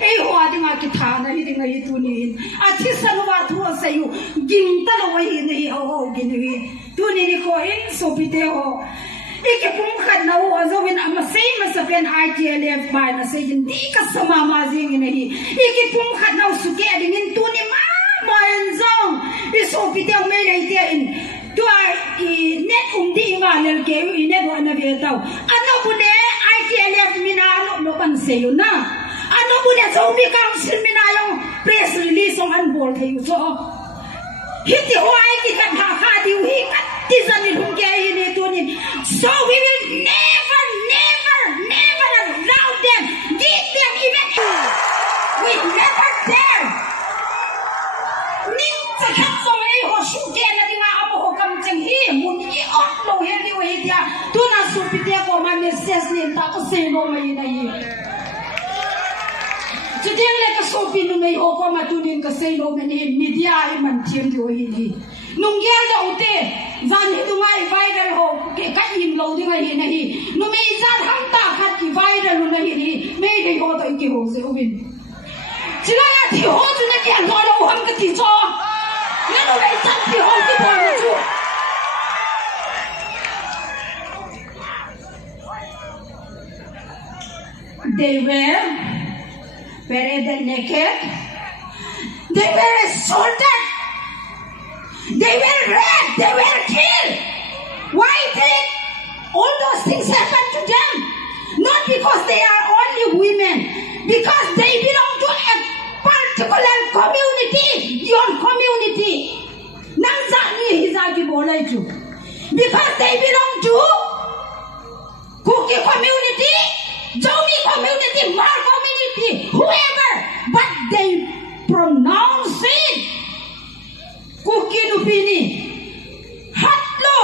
ei hoa dinga ki thana hi dinga hi tunin athi sanwa thu sayu ging ta lo hi nei o gi ni tunini ko in so pite ho ike pum khat na o azowin ama sei ma sapen ITLF ba na sei jin di ka sama ma jing nei ike pum khat na su ke dingin tuni ma en zong iso pite o me nei te in tua net di nga lel ke ine bo na be tau ano bude ITLF mina no pan seyo na ano bude zombie council mina yung press release on bol thayu so hiti hoai ki kan ha kha diu hi kat ti zani hum ke ni tunin so we will never allow them give them even we never dare ning sa khat so ei ho shu ke na dinga abo ho kam cheng hi mun i ot lo he ni we dia tuna su pite ko ma message ni ta ko se no mai na hi Jeng le ka sopi nu mei ho ko ma tunin ka sei lo men hi media I man thiem lo hi ni nung ger da ute zan hi du mai viral ho ke ka im lo ding hi na hi nu mei zan ham ta khat ki viral nu na hi ni mei dei ho to ki ho se ubin chila ya thi ho tu na ki lo lo ham ka ti cho na nu mei zan thi ho ki bo na chu they were paraded naked, they were assaulted, they were raped, they were killed. Why did all those things happen to them? Not because they are only women, because they belong to a particular community, your community. Because they belong to Cookie community, Jomi community, Mar community, whoever, but they pronounce it Cookie Nupini, Hatlo,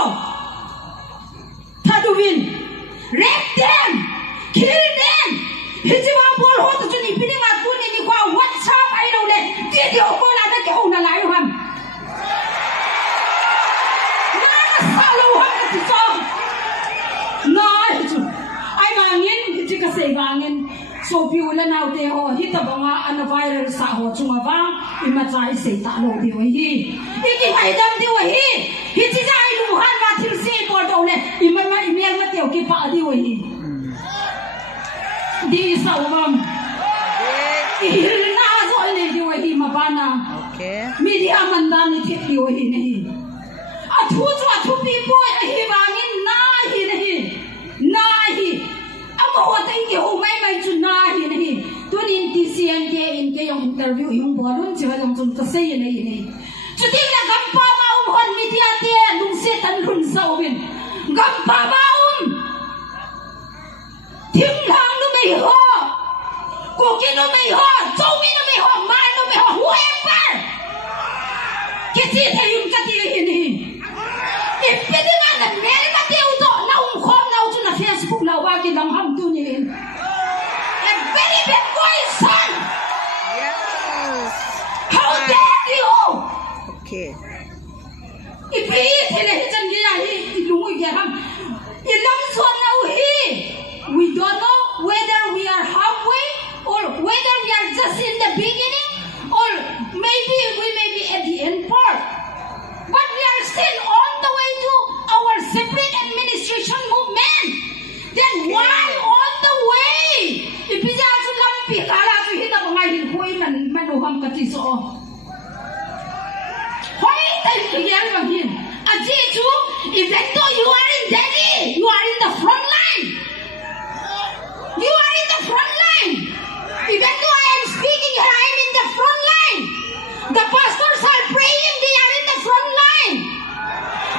Taduin, rape them, kill them. Hijiwa bol ho to ni pini ma tu ni kwa WhatsApp ai đâu le, ti dio ko la na ke ho na lai ham. Na sa lo ha ti so. Na hitu. Ai mangin hiji ka sei bangin. So piula na te ho hita banga ana viral sa ho chunga ba ima chai sei ta lo di wa hi. Iki mai dam di wa hi. Hiji ja ai lu han ma thil se ko do le ima ma email ma teo ki pa di wa hi. Di sa umam. Na zo ne di wa hi ma bana. Okay. Media mandani thi di wa hi nahi. Athu jo athu pi po hi bangin na hi nahi. Na hi. Amo ho ta ki ho mai mai chu na hi nahi. Tun in TCN ke in ke yung interview yung bolun chiwa yung chun ta sei nahi nahi. Chuting na gampa ma hon media te lung se tan run sa ubin. Gampa ma Tim lang no may ho, Cookie no may ho, Joey no may ho, Man no may ho, whoever. Kasi tayong katihin eh. Ipili nga na meron na tiyo to, naungkong na uto na Facebook na wagin ang hamdo nilin. A very big boy, son. Yes. How dare you? Okay. Ipili television niya, ilungoy kaya ilang suwan na uhi. We don't know whether we are halfway or whether we are just in the beginning or maybe we may be at the end part. But we are still on the way to our separate administration movement. Then while on the way, ipija su lampi kala su hita bangai hoi manuham katiso. Hoi tai kiyang magin. Aji chu, even though you are in Delhi, you are in the front line. You are in the front line. Even though I am speaking here, I am in the front line. The pastors are praying, they are in the front line.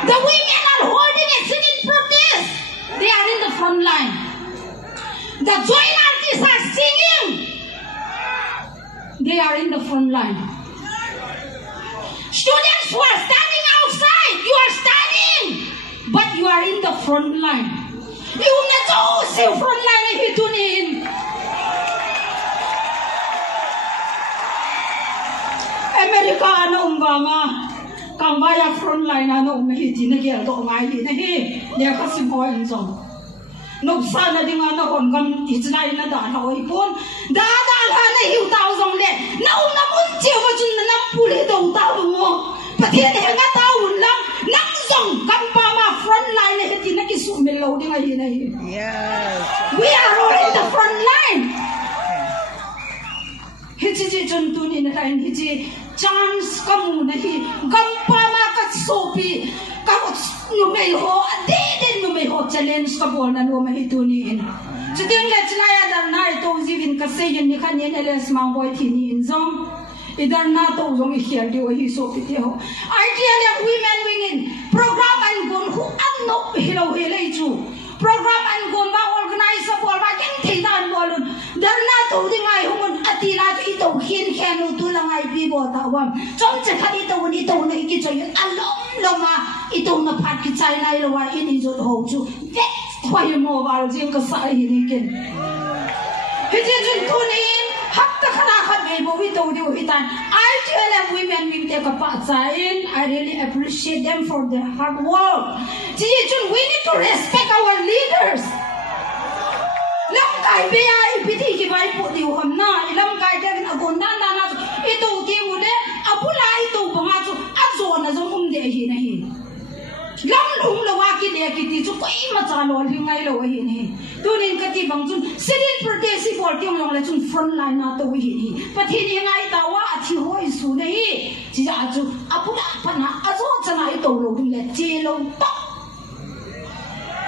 The women are holding a sitting protest. They are in the front line. The joint artists are singing. They are in the front line. Students who are standing outside, you are standing. But you are in the front line. Yung na to sa front line ay hitunin. Amerika ano umbanga kang vaya front line ano umahiti na gyal to ngai na hi dia kasi mo inso nobsa na dinga na kon gam Israel na da na ipon da da na hiu Hichi chun tu ni na lain hichi chance kamu na hi gampa ma ka sopi ka nu mai ho adih nu mai ho challenge ka bol na nu mai tu ni in chiding le chlaya dar na to jivin ka se yin ni khan yen les ma boy thi ni in zong idar na to zong here di hi sopi te ho ideally women wingin program and gon hu an no hilo helai chu program and gon ma organize sa bol ma kin thi dan bolun dar na to ding ai humun atila to ito hin khenu tu langai bi bo ta wam chom che khat ito ni to na ki choy alom loma ito na phat ki chai nai lo wa ini zo ho chu that's why you know about jing ka sa hi ni ken hiji jin tu ni hak ta khana khat be bo wi to di wi tan I tell them women will take a part in I really appreciate them for their hard work ji jun we need to respect our leaders lam kai be ai piti ki bai pu diu ham na lam kai de na gon na na itu ti mu de apula itu banga chu azo na zo de hi na hi lam lung lo wa ki de ki ti chu koi ma cha lo hi ngai lo hi ni tunin ka ti bang chun civil protest for ti long la chun front line na to hi ni pathi ni ngai ta wa thi hoi su na hi chi ja chu apula pana azo chana i to lo le che lo pa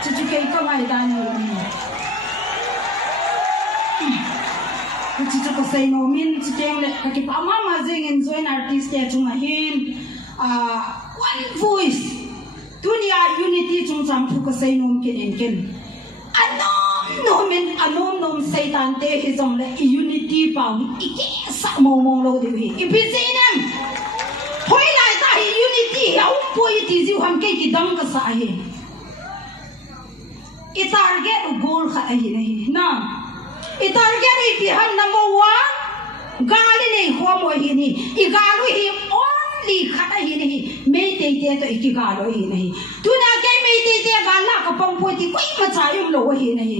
chu chu kai ka mai da ni Chị cho cô say no min chị kêu lệ cái bà mama zing enjoy artist ya chung hin one voice dunia unity chung chang thu ko say no ken anom nom satan te hi jong le unity pau ike sa mo lo de hi ipisinam hoi lai ta hi unity ya poi ti ji ham ke ki dang ka sa hi I target goal kha hi nahi na I target I ham number 1 gali nei ho mo hi ni I galu hi only khata hi ni me te to I ki galu hi nahi tu na ke me te gala ka pang po ti koi ma cha yum lo hi nahi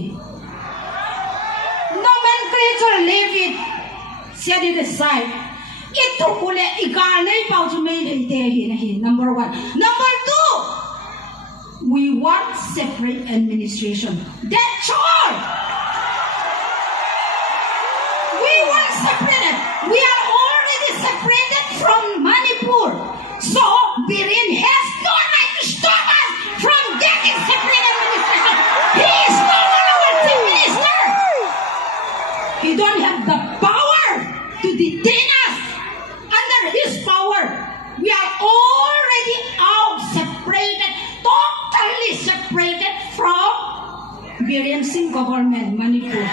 nomenclature leave it set it aside itu ule I galai pau chu me te hi nahi number 1 number 2 we want separate administration that's all separated. We are already separated from Manipur. So, Biren has no right to stop us from getting separate administration. He is not our chief minister. He don't have the power to detain us. Under his power, we are already out separated, totally separated from Biren Singh government, Manipur.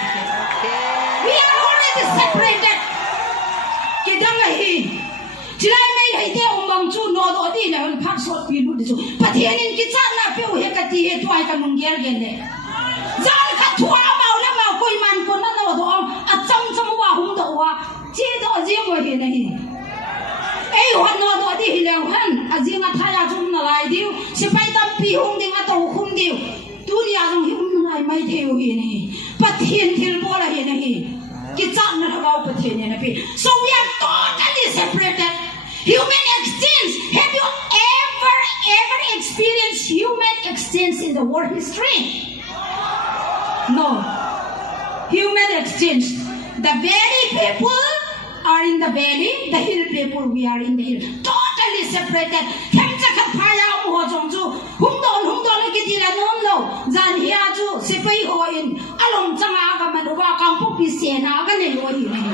We are already separated. Kidanga hi. Chilai mai hai te umbang chu no do di na hon phak sot pi lu di chu. Pathianin ki cha na pe u he ka ti he twai ka mung ger gen le. Jan ka thua mau na mau koi man ko na no do a cham cham wa hum do wa. Che do je mo he na hi. Ei hon no do di hi le han a jinga thaya chum na lai diu. Sipai tam pi hung ding a to khum diu. Dunia jong hi um nai mai theu hi na hi. Pathian thil bo la hi na hi. So we are totally separated. Human exchange. Have you ever experienced human exchange in the world history? No. Human exchange. The valley people are in the valley. The hill people, we are in the hill. Totally separated. Zan hiya ju sipai ho in alom changa ka manuwa kang pu pi sena ka nei ho hi nei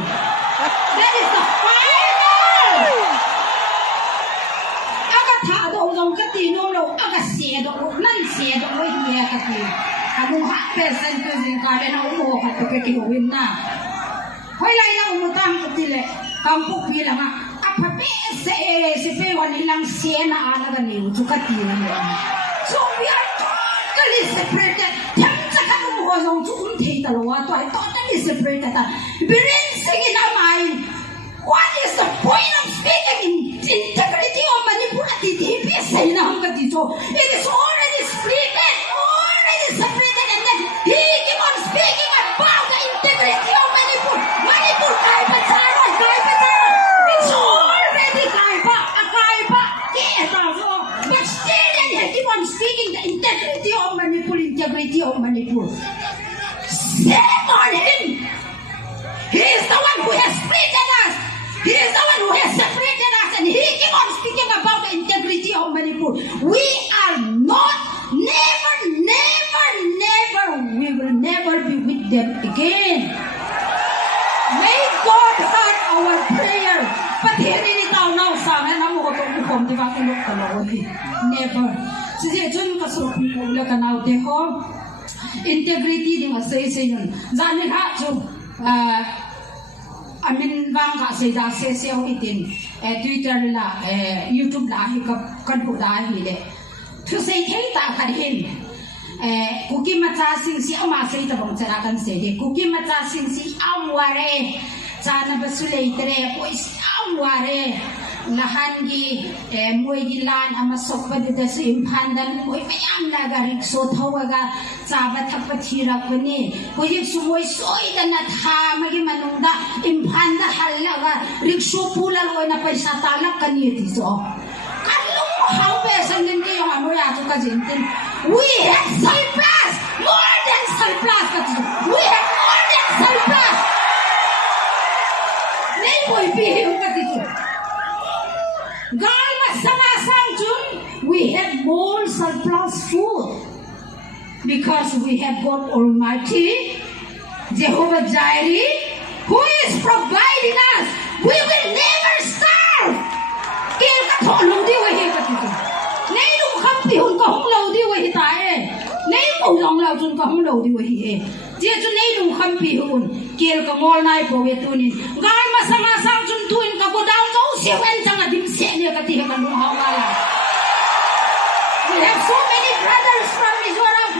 that is the final aga tha do jong ka ti no lo aga se do nan se do ho hi ka ti anu ha pe sen ko jin ka le na mo ka pe ki ho win na hoi lai na mu tam ka ti le kang pu pi la ma a pha pe se sipai wan lang sena ana ka nei ju ka ti ni so we are totally separated. Totally separated. Biren sing in our mind. What is the point of speaking in integrity of Manipur? It is already split, already separated, and then he keep on speaking about the integrity of Manipur. Manipur, it's already but still then he keep on speaking the integrity of Manipur. Shame on him! He is the one who has split us! He is the one who has separated us, and he keep on speaking about the integrity of Manipur. We are not, never, we will never be with them again. May God hear our prayer. But here in it now, sang and I'm going to come to back and look never. So the Jun Kaso people look now the home integrity in a station. Zanin Hacho, I mean, Vanga say that says it in Twitter, YouTube, he can put that here. To say, hey, that had him. Cookie matasing si Amasa bang Sarakan said, Cookie matasing si Amware, Sana Basulate, Pois Amware, Lahangi, Moigilan, Amasopa, the same pandan, Moyam Lagarik, so Towaga, Sabatapatira Pone, Poyipsumoi soy the Natha, Magimanunda, Impanda Halaga, Rikshopula, when a Paisatala Kanitiso. How person in the Amora to Kazintin? We have surplus, more than surplus. We have more than surplus. We have more surplus food because we have God Almighty, Jehovah Jireh, who is providing us. We will never starve. Long lao chun ka hung lo di wahi e je chun nei lu kham pi hun kel ka ngol nai po we tunin ngai ma sanga sang chun tuin ka go down zo se wen chang adim se ne ka ti ka lu ha wa la we have so many brothers from Mizoram,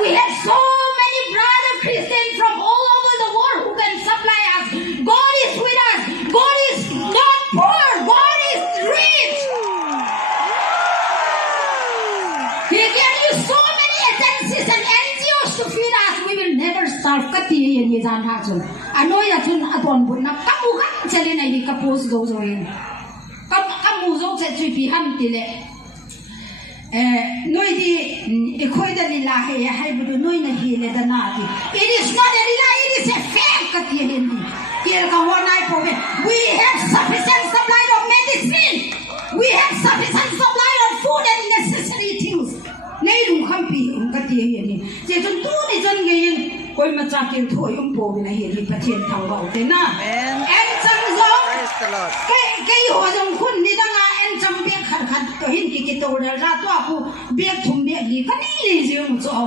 we have so many brother Christians from all over the world who can supply us. God is with us. God is not poor. God is rich. He gave you so many agencies and NGOs to feed us. We will never starve. Kati yan yan hachun. Ano ya chun aton bun na kamu kan chale na hi kapos go zo yin. Kamu zo che chui pi ham tile. Noi di ikoi da lila hai hai budu noi na hi le da na ti. It is not a lila. It is a fact. Kati yan yan. Kira ka wanai po we. We have sufficient supply of medicine. We have sufficient supply of food and necessary things. Nei lung khampi kati yan yan. Je chun tu ni chun ngayon koi machakin thoi po na hi ri pathian thang ba te na. And chang zo. Kay ho jong khun ni da nga en cham be khat khat to hin ki to ra to aku be thum be li kani li jung zo.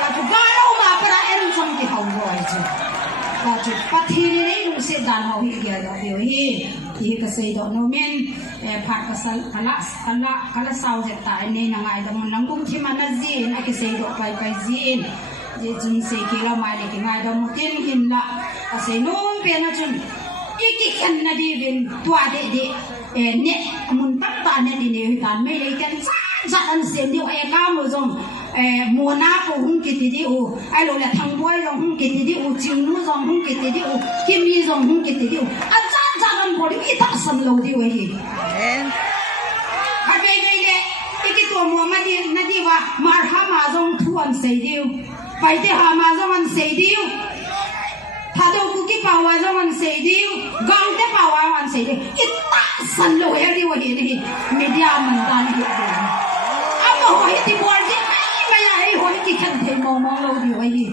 Ta tu ba lo ma para en cham ki hau bo ai chu. Ta tu pathian ni lung se dan hau hi ga da dio hi ka sei do no men phat ka sal kala sau je ta nei na ngai da mun lang kum thi ma na ji na ki sei do pai ji je jun se ki la mai le ki ngai da mu tin hin la ka sei no pe na chun iki khan na di bin tua de ne mun tak ta ne di ne tan me le kan sa an se di ai ka mo jong mo na po hun ki ti di u ai lo la thang boi jong hun ki ti di u ching nu jong hun ki ti di u kim mi jong hun ki ti di u a cha ran bo di ta sam lo di we hi ha be le iki to mo ma di na di wa mar ha ma jong thuan sei di pai te ha ma jong an sei di Thado kuki pawa zaman sediu, gang te pawa man sediu. Ita san lo heri wa heri media mandan hi. Amo ho hiti bordi ai maya ai ho hiti khan the mo lo di wa hi.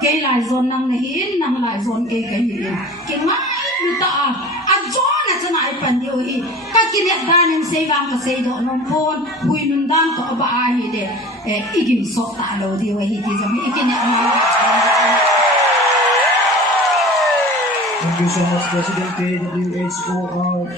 Ke lai zon nang na hin nang lai zon ke hi. Ke ma ta a zon na chana ai pan di wa hi. Ka kinek danin se gang ka se do nom pon hui nun dang to ba a hi de. Igim sok ta lo di wa hi ti jam ikinek ma. Thank you so much, President KWHOR.